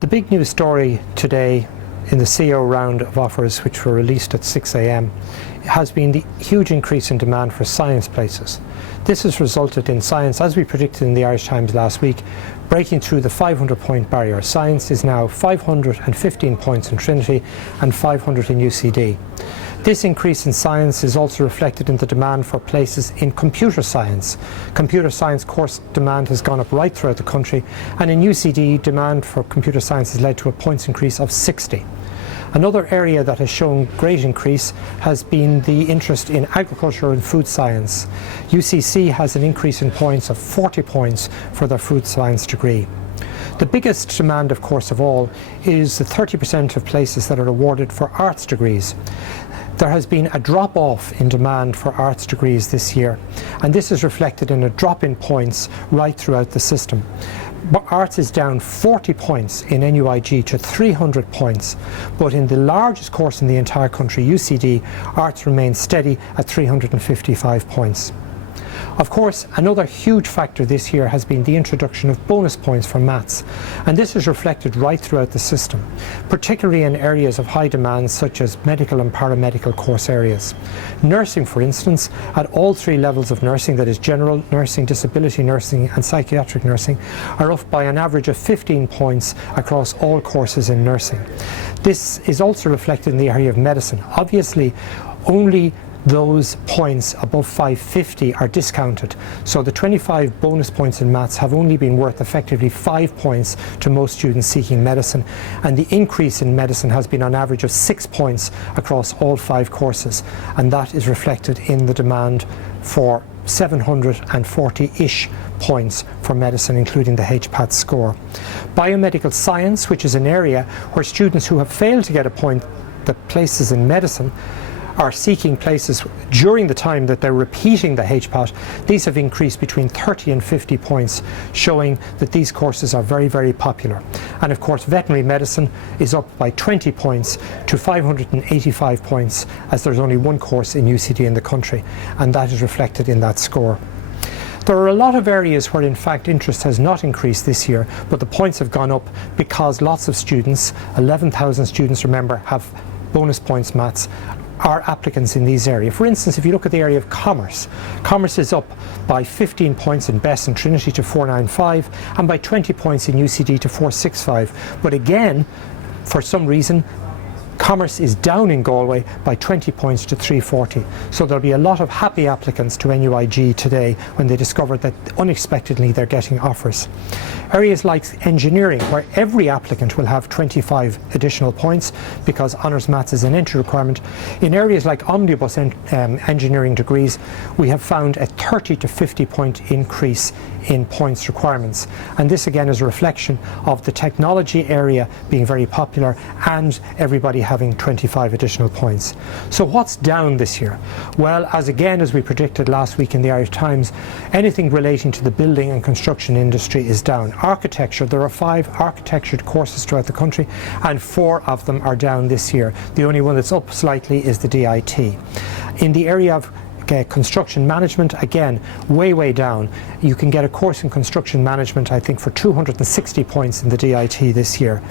The big news story today in the CAO round of offers, which were released at 6 a.m, has been the huge increase in demand for science places. This has resulted in science, as we predicted in the Irish Times last week, breaking through the 500-point barrier. Science is now 515 points in Trinity and 500 in UCD. This increase in science is also reflected in the demand for places in computer science. Computer science course demand has gone up right throughout the country, and in UCD, demand for computer science has led to a points increase of 60. Another area that has shown great increase has been the interest in agriculture and food science. UCC has an increase in points of 40 points for their food science degree. The biggest demand, of course, of all is the 30% of places that are awarded for arts degrees. There has been a drop-off in demand for arts degrees this year, and this is reflected in a drop in points right throughout the system. Arts is down 40 points in NUIG to 300 points, but in the largest course in the entire country, UCD, arts remains steady at 355 points. Of course, another huge factor this year has been the introduction of bonus points for maths, and this is reflected right throughout the system, particularly in areas of high demand such as medical and paramedical course areas. Nursing, for instance, at all three levels of nursing, that is general nursing, disability nursing and psychiatric nursing, are up by an average of 15 points across all courses in nursing. This is also reflected in the area of medicine. Obviously, only those points above 550 are discounted, so the 25 bonus points in maths have only been worth effectively 5 points to most students seeking medicine, and the increase in medicine has been on average of 6 points across all 5 courses, and that is reflected in the demand for 740-ish points for medicine, including the HPAT score. Biomedical science, which is an area where students who have failed to get a point that places in medicine are seeking places during the time that they're repeating the HPAT, these have increased between 30 and 50 points, showing that these courses are very, very popular. And of course, veterinary medicine is up by 20 points to 585 points, as there's only one course in UCD in the country, and that is reflected in that score. There are a lot of areas where in fact interest has not increased this year, but the points have gone up because lots of students, 11,000 students, remember, have bonus points maths, are applicants in these areas. For instance, if you look at the area of commerce, commerce is up by 15 points in BESS and Trinity to 495, and by 20 points in UCD to 465. But again, for some reason, commerce is down in Galway by 20 points to 340. So there'll be a lot of happy applicants to NUIG today when they discover that unexpectedly they're getting offers. Areas like engineering, where every applicant will have 25 additional points because honours maths is an entry requirement. In areas like omnibus engineering degrees, we have found a 30 to 50 point increase in points requirements, and this again is a reflection of the technology area being very popular and everybody having 25 additional points. So what's down this year? Well, as we predicted last week in the Irish Times, anything relating to the building and construction industry is down. Architecture, there are 5 architecture courses throughout the country, and 4 of them are down this year. The only one that's up slightly is the DIT. In the area of construction management, again, way down. You can get a course in construction management, I think, for 260 points in the DIT this year.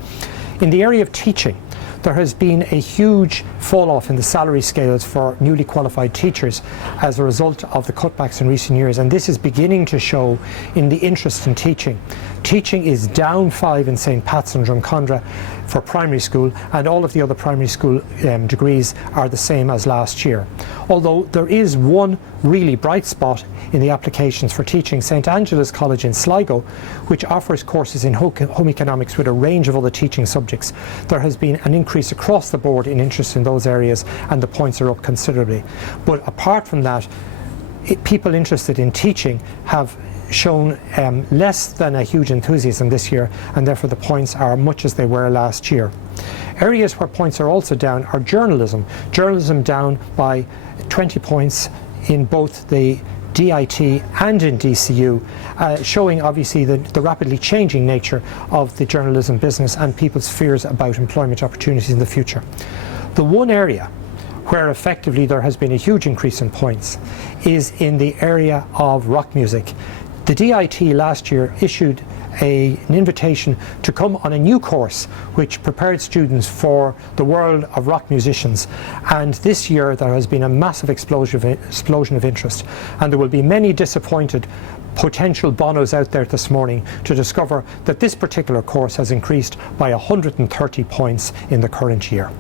In the area of teaching, there has been a huge fall off in the salary scales for newly qualified teachers as a result of the cutbacks in recent years, and this is beginning to show in the interest in teaching. Teaching is down 5 in St. Pat's and Drumcondra for primary school, and all of the other primary school degrees are the same as last year. Although there is one really bright spot in the applications for teaching, St. Angela's College in Sligo, which offers courses in home economics with a range of other teaching subjects. There has been an increase across the board in interest in those areas, and the points are up considerably. But apart from that, people interested in teaching have shown less than a huge enthusiasm this year, and therefore the points are much as they were last year. Areas where points are also down are journalism. Journalism down by 20 points in both the DIT and in DCU, showing obviously the rapidly changing nature of the journalism business and people's fears about employment opportunities in the future. The one area where effectively there has been a huge increase in points is in the area of rock music. The DIT last year issued an invitation to come on a new course which prepared students for the world of rock musicians. And this year there has been a massive explosion of interest, and there will be many disappointed potential bonos out there this morning to discover that this particular course has increased by 130 points in the current year.